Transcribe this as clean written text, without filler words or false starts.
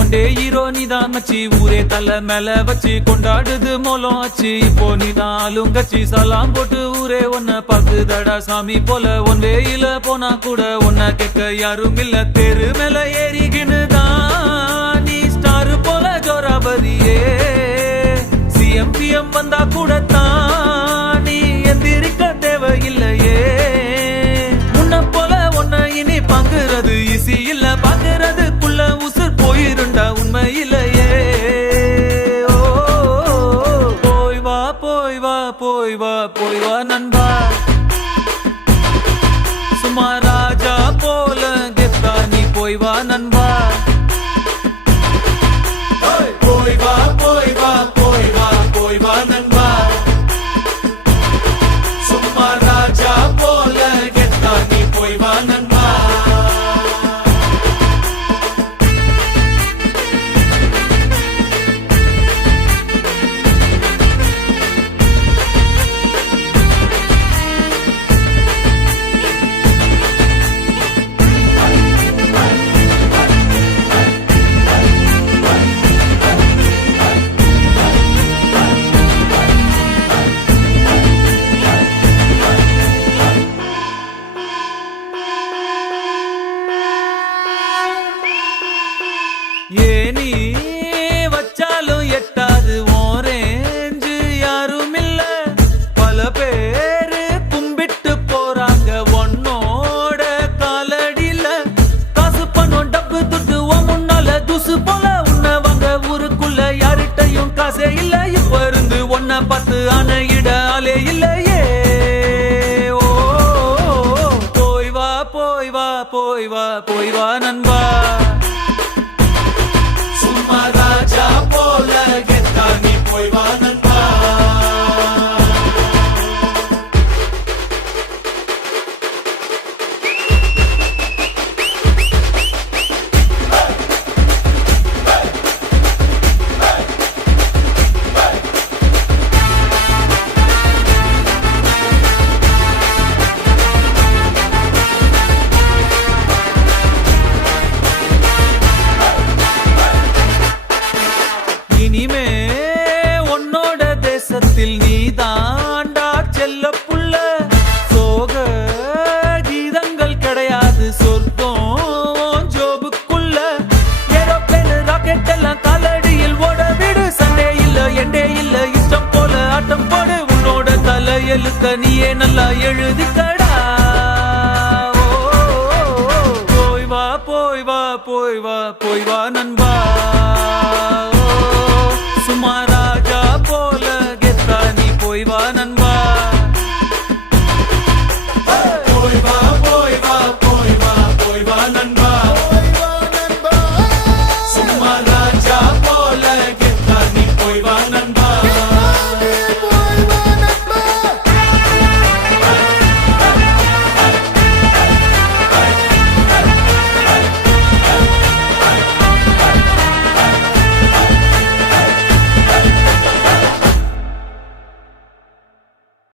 One day hero நீதான் மச்சி, ஊரே தலை மேல வச்சு கொண்டாடுது மோலம் ஆச்சு. இப்போ நீதான் ஆளுங்கச்சி, சலாம் போட்டு ஊரே ஒன்ன பாக்குதடா சாமி போல. ஒன் வேயில போனா கூட ஒன்ன கேட்க யாரும் இல்ல. தெரு மேல ஏறிக்கினுதான் நீ ஸ்டாரு போல ஜோராபரியே. சிஎம் வந்தா கூட தான் நீ எந்திரிக்க தேவையில்லையே. முன்ன போல ஒன்ன இனி பாக்குறது ஈசி இல்ல, பாக்குறதுக்குள்ள உசுர் போயிருண்டா உண்மையிலையே. போய் வா போய் வா போய் வா போய் வா நண்பா, சும்மா ராஜா போல கெத்தா நீ போய் வா நண்பா. போய் வா போய் வா போய் வா போய் வா நண்பா, சும்மா ராஜா போல கெத்தா நீ போய் வா நண்பா. ஏனி வச்சாலும் எட்டாது ஓரேஞ்சு யாரும் இல்ல. பல பேரு கும்பிட்டு போறாங்க ஒன்னோட காலடியில. காசு பணம் டப்பு துட்டு முன்னால துசு போல உன்ன வாங்க ஊருக்குள்ள யார்கிட்டையும் காசே இல்ல. இப்ப இருந்து ஒன்ன பார்த்து அணையிட ஆளே இல்லையே. ஓ போய் வா போய் வா போய் வா போய் வா நண்பா, ராஜா போல கெத்தா நீ போய் வா நண்பா. இனிமே உன்னோட தேசத்தில் நீ தாண்டா செல்ல புள்ள. சோக கீதங்கள் கிடையாது சொர்க்கம் ஜோபுக்குள்ள. ஏரோப்ளேன் ராக்கெட் எல்லாம் காலடியில் ஓட விடு. சண்டே இல்ல எண்டே இல்ல, இஷ்டம் போல ஆட்டம் போடு. உன்னோட தலை எழுத்த நீயே நல்லா எழுதிக்கடா. போய் வா போய் வா போய் வா போய் வா நண்பா.